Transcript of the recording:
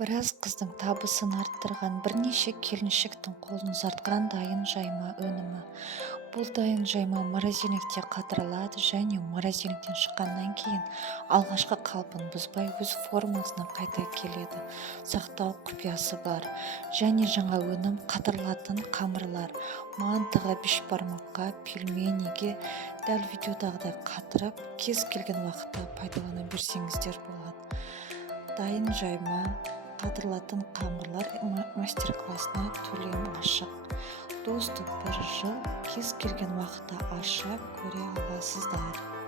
Біраз қыздың табысын арттырған бірнеше келіншектің қолын ұзартқан дайын жайма өнімі. Бұл дайын жайма морозильникте қатырылады және морозильниктен шыққаннан кейін алғашқы қалпын бұзбай өз формасына қайта келеді. Сақтау құпиясы бар. Және жаңа өнім қатырылатын қамырлар мантыға, бешбармаққа, пельмениге дәл видеодағыдай қатырып кез келген уақытта пайдалана берсеңіздер болады. Дайын жайма қатырылатын қамырлар мастер-классына төлем ашық. Доступ 1 жыл, кез келген уақытта ашып көре аласыздар.